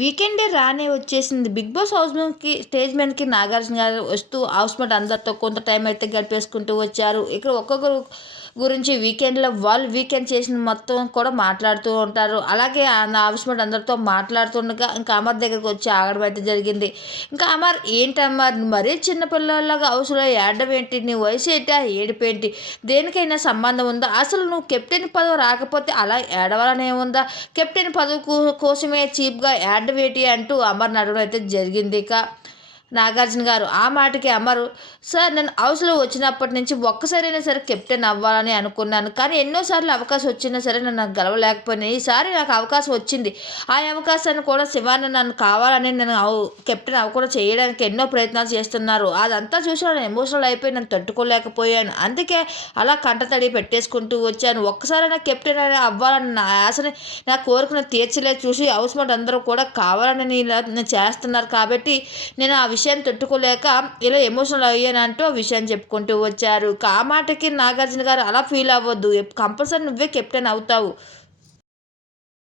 వీకెండే రానే వచ్చేసింది. Big boss house మీదకి స్టేజ్ మీదకి నాగార్జున గారు వస్తూ హౌస్ మేట్ అందరితో కొంత టైం అయితే గడిపేసుకుంటూ వచ్చారు. ఇక్కడ ఒక్కొక్కరు గురించి వీకెండ్లో వాళ్ళు వీకెండ్ చేసిన మొత్తం కూడా మాట్లాడుతూ ఉంటారు. అలాగే హౌస్ మేట్ అందరితో మాట్లాడుతుండగా ఇంకా అమర్ దగ్గరికి వచ్చి ఆగడం అయితే జరిగింది. ఇంకా అమర్ ఏంటమ్మర్ మరీ చిన్నపిల్లలాగా హౌస్లో ఏడడం ఏంటి? నీ వయసు ఏంటి? ఆ ఏడిపేంటి దేనికైనా సంబంధం ఉందా? అసలు నువ్వు కెప్టెన్ పదవి రాకపోతే అలా ఏడవాలనే ఉందా? కెప్టెన్ పదవి కోసమే చీప్గా యాడ్ వేటి అంటూ అమర్ నడవడం అయితే జరిగింది. ఇక నాగార్జున గారు ఆ మాటకి అమరు. సార్ నేను హౌస్లో వచ్చినప్పటి నుంచి ఒక్కసారైనా సరే కెప్టెన్ అవ్వాలని అనుకున్నాను. కానీ ఎన్నోసార్లు అవకాశం వచ్చినా సరే నన్ను గెలవలేకపోయినా. ఈసారి నాకు అవకాశం వచ్చింది. ఆ అవకాశాన్ని కూడా శివాన్ని నన్ను కావాలని నేను కెప్టెన్ అవ్వకుండా చేయడానికి ఎన్నో ప్రయత్నాలు చేస్తున్నారు. అదంతా చూసి నేను ఎమోషనల్ అయిపోయి నేను తట్టుకోలేకపోయాను. అందుకే అలా కంటతడి పెట్టేసుకుంటూ వచ్చాను. ఒక్కసారైనా కెప్టెన్ అవ్వాలని నా ఆశని నా కోరికను తీర్చలే చూసి హౌస్ మేట్ అందరూ కూడా కావాలని ఇలా చేస్తున్నారు. కాబట్టి నేను ఆ విషయం విషయం తట్టుకోలేక ఇలా ఎమోషనల్ అయ్యానంటూ ఆ విషయాన్ని చెప్పుకుంటూ వచ్చారు. కామాటకి మాటకి నాగార్జున గారు అలా ఫీల్ అవ్వద్దు. కంపల్సరీ నువ్వే కెప్టెన్ అవుతావు.